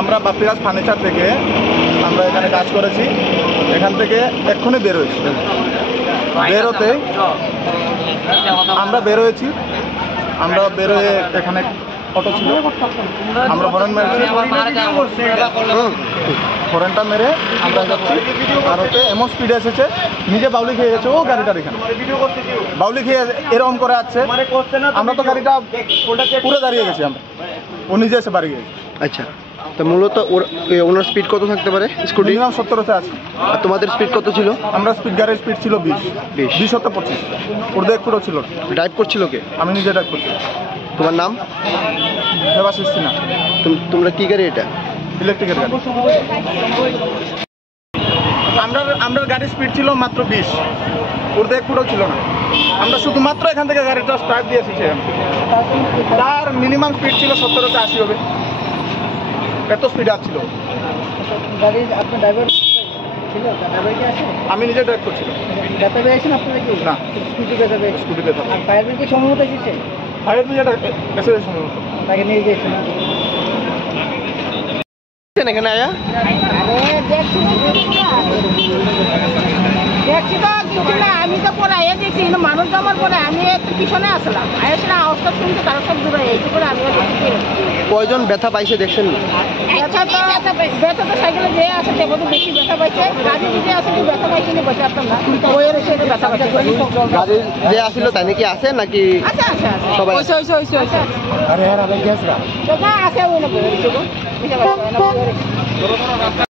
আমরা বাপিরাজ ফার্নিচার থেকে আমরা এখানে কাজ করেছি। এখান থেকে এক্ষুনি বেরোয়েছি। আমরা বেরোয়েছি। আমরা বেরোয়ে এখানে অটো ছিল, আমরা হরেন মেরেছি। হরেনটা মেরে আমরা যাচ্ছি, আর ওতে এমন স্পিডে এসেছে, নিজে বাউলি খেয়ে গেছে। ও গাড়িটার এখানে বাউলি খেয়ে এরকম করে আসছে। আমরা তো গাড়িটা পুরো দাঁড়িয়ে গেছি। ও নিজে এসে বাড়ি গেছে। আচ্ছা, তো মূলত ওনার স্পিড কত থাকতে পারে? স্কুটি মিনিমাম 70-তে আছে। আর তোমাদের স্পিড কত ছিল? আমরা গাড়ির স্পিড ছিল 20-25। ওর দেখ পুরো ছিল। ড্রাইভ করছিল কে? আমি নিজে ড্রাইভ করছি। তোমার নাম? দেবাশিস সিনহা। তোমরা কি গাড়ি? এটা ইলেকট্রিকের গাড়ি। আমরা গাড়ির স্পিড ছিল মাত্র 20, ওর দেখ পুরো ছিল না। আমরা শুধুমাত্র এখান থেকে গাড়িটা স্টার্ট দিয়ে এসেছি। তার মিনিমাম স্পিড ছিল 70-80 হবে। এত স্পিড আসছিল। আমি নিজে ড্রাইভ করছিলাম। না, স্কুটিতে ফায়ার ব্রিগেড সম্ভবত এসেছে। ফায়ার ব্রিগেড এসেছে সম্ভবত। তাকে নিয়ে গিয়েছেন এখানে আয়া? দেখছি তো কিছু না, আমি তো পরে আয়া দেখছি, কিন্তু মানুষ জমার পরে আমি একটু পিছনে আসলাম। আসলে আওয়াজটা শুনছি, তারা সব দূরে এইটু করে আমি কয়জন ব্যথা পাইছে দেখছেন? ব্যথা তো সাইকেলে যে আছে সে বোধ বেশি ব্যথা পাইছে। গাড়ি যে আছে কি ব্যথা পাইছে না বসে আসতাম না, বইয়ের এসে ব্যথা পাইছে। গাড়ি যে আসছিল তাই নাকি আছে নাকি সবাই? আছে ওই না